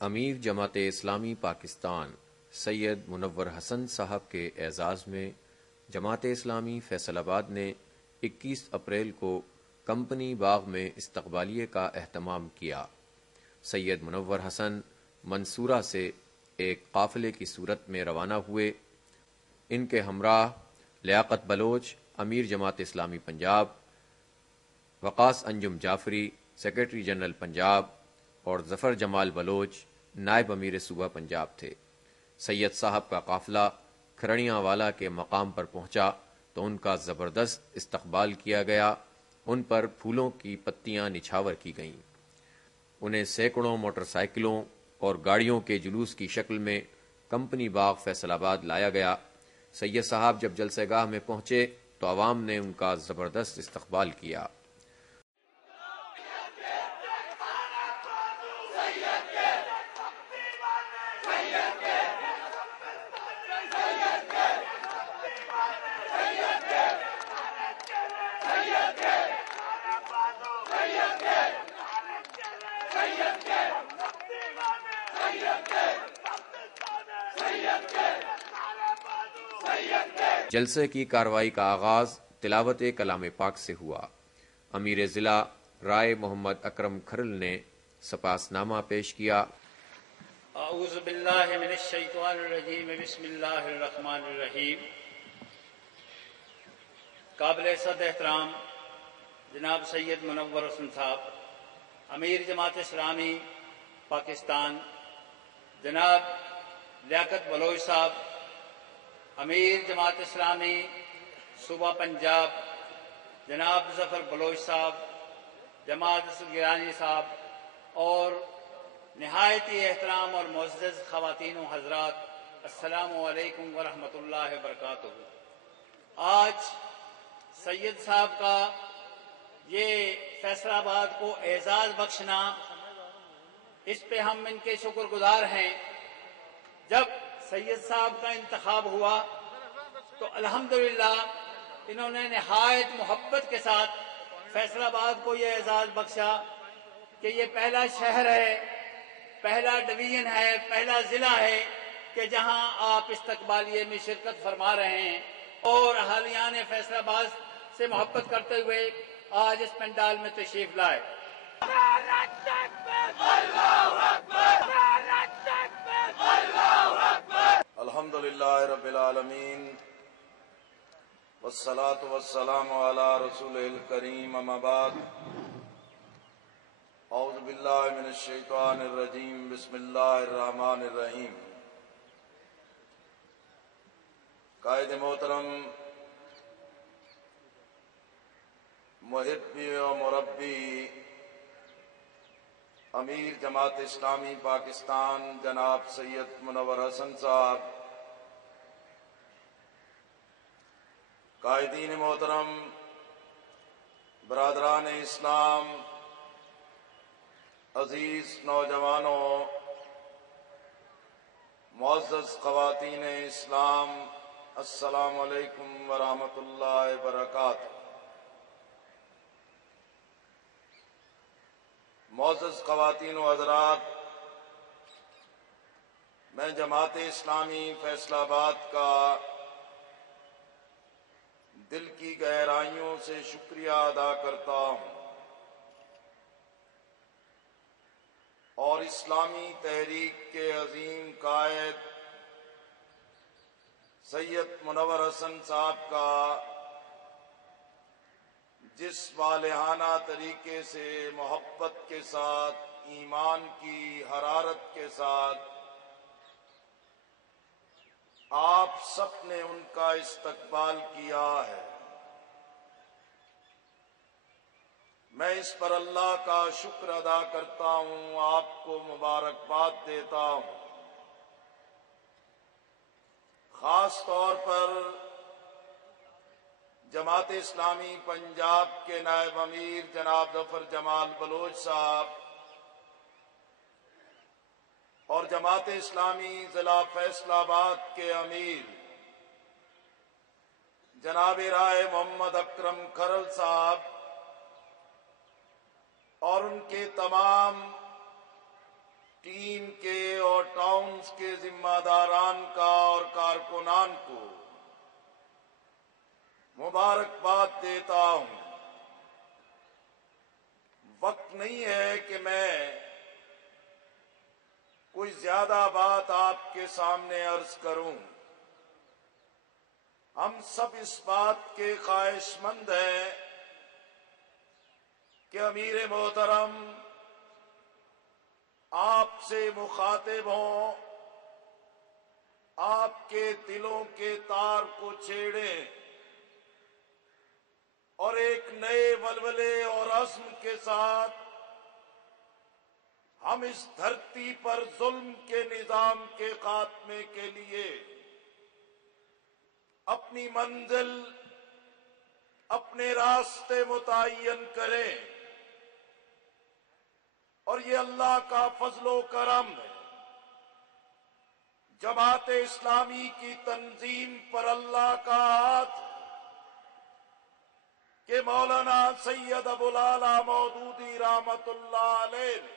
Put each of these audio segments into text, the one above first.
امیر جماعت اسلامی پاکستان سید منور حسن صاحب کے اعزاز میں جماعت اسلامی فیصل آباد نے 21 اپریل کو کمپنی باغ میں استقبالیے کا اہتمام کیا۔ سید منور حسن منصورہ سے ایک قافلے کی صورت میں روانہ ہوئے۔ ان کے ہمراہ لیاقت بلوچ امیر جماعت اسلامی پنجاب، وقاص انجم جعفری سیکرٹری جنرل پنجاب اور ظفر جمال بلوچ نائب امیر صوبہ پنجاب تھے۔ سید صاحب کا قافلہ کھرڑیاں والا کے مقام پر پہنچا تو ان کا زبردست استقبال کیا گیا۔ ان پر پھولوں کی پتیاں نچھاور کی گئیں۔ انہیں سینکڑوں موٹر سائیکلوں اور گاڑیوں کے جلوس کی شکل میں کمپنی باغ فیصل آباد لایا گیا۔ سید صاحب جب جلسہ گاہ میں پہنچے تو عوام نے ان کا زبردست استقبال کیا۔ جلسے کی کارروائی کا آغاز تلاوت کلام پاک سے ہوا۔ امیر ضلع رائے محمد اکرم کھرل نے سپاس نامہ پیش کیا۔ اعوذ باللہ من الشیطان الرجیم، بسم اللہ الرحمن الرحیم۔ قابل صد احترام جناب سید منور حسن صاحب، امیر جماعت اسلامی پاکستان، جناب لیاقت بلوچ صاحب، امیر جماعت اسلامی صوبہ پنجاب، جناب ظفر بلوچ صاحب، جماعت گیلانی صاحب، اور نہایت احترام اور معزز خواتین و حضرات، السلام علیکم ورحمۃ اللہ وبرکاتہ۔ آج سید صاحب کا یہ فیصل آباد کو اعزاز بخشنا، اس پہ ہم ان کے شکر گزار ہیں۔ جب سید صاحب کا انتخاب ہوا تو الحمدللہ انہوں نے نہایت محبت کے ساتھ فیصل آباد کو یہ اعزاز بخشا کہ یہ پہلا شہر ہے، پہلا ڈویژن ہے، پہلا ضلع ہے کہ جہاں آپ استقبالیے میں شرکت فرما رہے ہیں، اور اہالیان فیصل آباد سے محبت کرتے ہوئے آج اس پنڈال میں تشریف لائے۔ الحمدللہ رب العالمین، والصلاة والسلام علی رسول الکریم، اما بعد، اعوذ باللہ من الشیطان الرجیم، بسم اللہ الرحمن الرحیم۔ قائد محترم، محبی و مربی امیر جماعت اسلامی پاکستان جناب سید منور حسن صاحب، قائدین محترم، برادران اسلام، عزیز نوجوانوں، معزز خواتین اسلام، السلام علیکم ورحمۃ اللہ وبرکاتہ۔ معزز خواتین و حضرات، میں جماعت اسلامی فیصل آباد کا دل کی گہرائیوں سے شکریہ ادا کرتا ہوں، اور اسلامی تحریک کے عظیم قائد سید منور حسن صاحب کا جس والہانہ طریقے سے محبت کے ساتھ، ایمان کی حرارت کے ساتھ آپ سب نے ان کا استقبال کیا ہے، میں اس پر اللہ کا شکر ادا کرتا ہوں، آپ کو مبارکباد دیتا ہوں۔ خاص طور پر جماعت اسلامی پنجاب کے نائب امیر جناب ظفر جمال بلوچ صاحب اور جماعت اسلامی ضلع فیصل آباد کے امیر جناب رائے محمد اکرم کھرل صاحب اور ان کے تمام ٹیم کے اور ٹاؤنز کے ذمہ داران کا اور کارکنان کو مبارکباد دیتا ہوں۔ وقت نہیں ہے کہ میں کوئی زیادہ بات آپ کے سامنے عرض کروں۔ ہم سب اس بات کے خواہش مند ہیں کہ امیر محترم آپ سے مخاطب ہوں، آپ کے دلوں کے تار کو چھیڑیں اور ایک نئے ولولے اور عزم کے ساتھ ہم اس دھرتی پر ظلم کے نظام کے خاتمے کے لیے اپنی منزل، اپنے راستے متعین کریں۔ اور یہ اللہ کا فضل و کرم ہے، جماعت اسلامی کی تنظیم پر اللہ کا ہاتھ کہ مولانا سید ابو العالی مودودی رحمت اللہ علیہ نے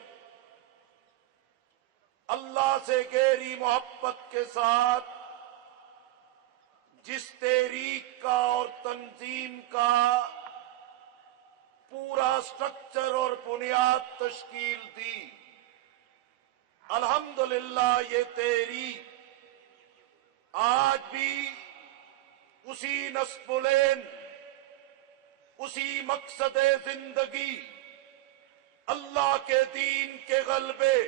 اللہ سے گہری محبت کے ساتھ جس تحریک کا اور تنظیم کا پورا سٹرکچر اور بنیاد تشکیل دی، الحمدللہ یہ تحریک آج بھی اسی نصب العین، اسی مقصد زندگی، اللہ کے دین کے غلبے،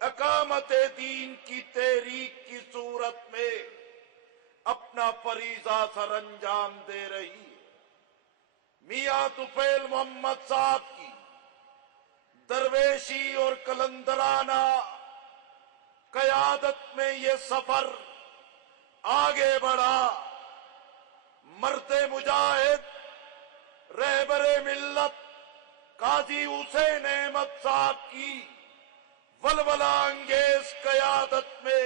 اقامت دین کی تحریک کی صورت میں اپنا فریضہ سر انجام دے رہی ہے۔ میاں طفیل محمد صاحب کی درویشی اور کلندرانہ قیادت میں یہ سفر آگے بڑھا۔ مرد مجاہد، رہبر ملت قاضی حسین احمد صاحب کی ولولہ انگیز قیادت میں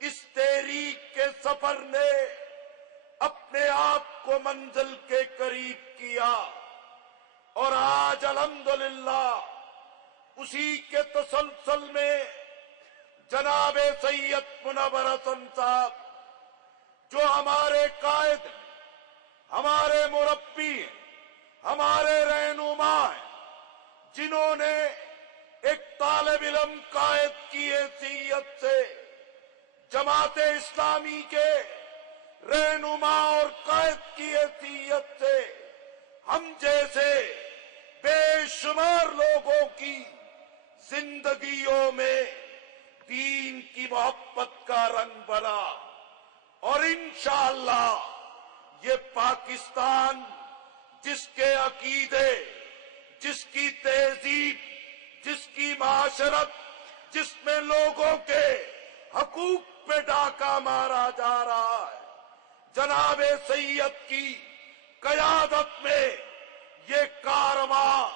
اس تحریک کے سفر نے اپنے آپ کو منزل کے قریب کیا، اور آج الحمدللہ اسی کے تسلسل میں جناب سید منور حسن صاحب جو ہمارے قائد ہیں، ہمارے مربی ہیں، ہمارے رہنما ہیں، جنہوں نے ایک طالب علم قائد کی حیثیت سے جماعت اسلامی کے رہنما اور قائد کی حیثیت سے ہم جیسے بے شمار لوگوں کی زندگیوں میں دین کی محبت کا رنگ بنا، اور انشاءاللہ یہ پاکستان جس کے عقیدے، جس کی تہذیب، جس کی معاشرت، جس میں لوگوں کے حقوق پہ ڈاکہ مارا جا رہا ہے، جناب سید کی قیادت میں یہ کارواں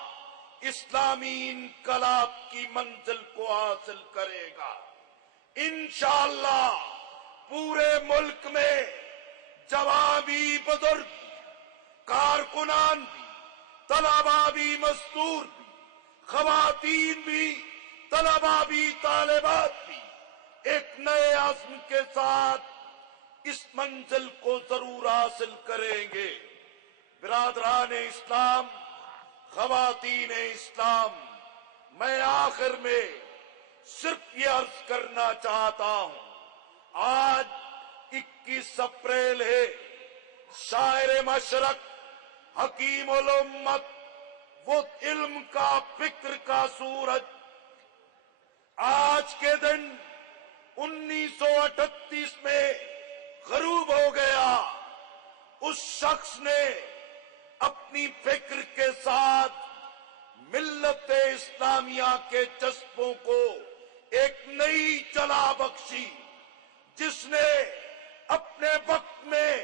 اسلامی انقلاب کی منزل کو حاصل کرے گا۔ انشاءاللہ پورے ملک میں جوان بھی، بزرگ، کارکنان بھی، طلبا بھی، مزدور بھی، خواتین بھی، طلبا بھی، طالبات بھی ایک نئے عزم کے ساتھ اس منزل کو ضرور حاصل کریں گے۔ برادران اسلام، خواتین اسلام، میں آخر میں صرف یہ عرض کرنا چاہتا ہوں، آج 21 اپریل ہے، شاعر مشرق، حکیم الامت، وہ علم کا، فکر کا سورج آج کے دن 1938 میں غروب ہو گیا۔ اس شخص نے اپنی فکر کے ساتھ ملت اسلامیہ کے جذبوں کو ایک نئی جلا بخشی، جس نے اپنے وقت میں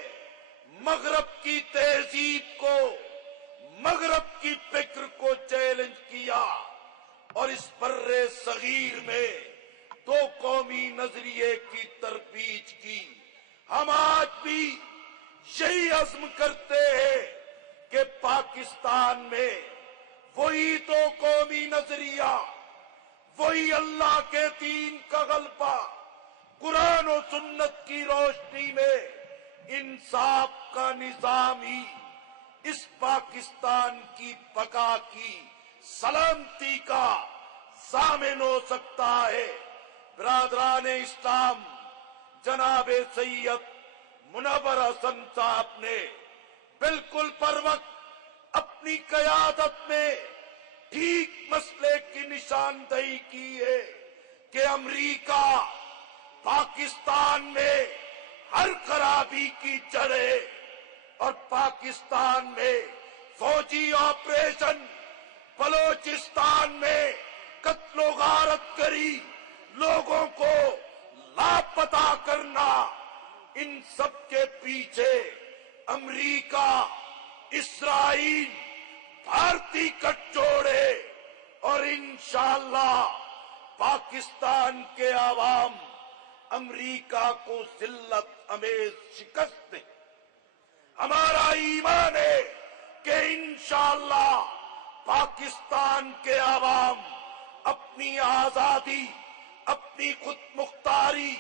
مغرب کی تہذیب کو، مغرب کی فکر کو چیلنج کیا، اور اس برے صغیر میں دو قومی نظریے کی ترویج کی۔ ہم آج بھی یہی عزم کرتے ہیں کہ پاکستان میں وہی دو قومی نظریہ، وہی اللہ کے دین کا غلبہ، قرآن و سنت کی روشنی میں انصاف کا نظام ہی اس پاکستان کی بقا کی سلامتی کا ضامن ہو سکتا ہے۔ برادران اسلام، جناب سید منور حسن صاحب نے بالکل پر وقت اپنی قیادت میں ٹھیک مسئلے کی نشاندہی کی ہے کہ امریکہ پاکستان میں ہر خرابی کی جڑ ہے، اور پاکستان میں فوجی آپریشن، بلوچستان میں قتل و غارت گری، لوگوں کو لاپتہ کرنا، ان سب کے پیچھے امریکہ، اسرائیل، بھارتی گٹھ جوڑ ہے، اور انشاءاللہ پاکستان کے عوام امریکہ کو ذلت امیز شکست دے۔ ہمارا ایمان ہے کہ انشاءاللہ پاکستان کے عوام اپنی آزادی، اپنی خود مختاری،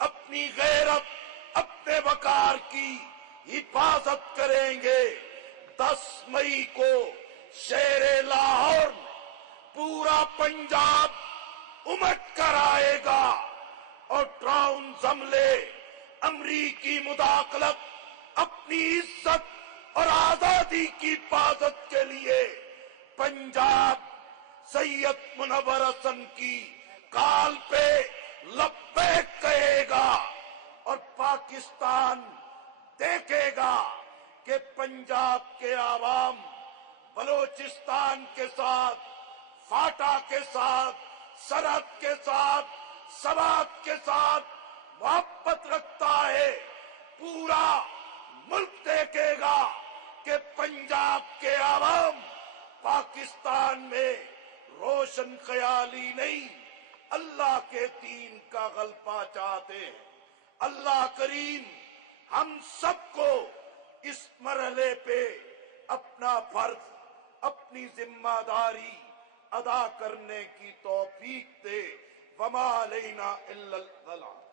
اپنی غیرت، اپنے وقار کی حفاظت کریں گے۔ 10 مئی کو شہر لاہور میں پورا پنجاب امٹ کر آئے گا، اور ڈراؤن حملے، امریکی مداخلت اپنی عزت اور آزادی کی حفاظت کے لیے پنجاب سید منور حسن کی کال پہ لبیک کہے گا، اور پاکستان دیکھے گا کہ پنجاب کے عوام بلوچستان کے ساتھ، فاٹا کے ساتھ، سرحد کے ساتھ، سوات کے ساتھ محبت رکھتا ہے۔ پورا ملک دیکھے گا کہ پنجاب کے عوام پاکستان میں روشن خیالی نہیں، اللہ کے دین کا غلبہ چاہتے ہیں۔ اللہ کریم ہم سب کو اس مرحلے پہ اپنا فرض، اپنی ذمہ داری ادا کرنے کی توفیق دے۔ وما علینا الا البلاغ۔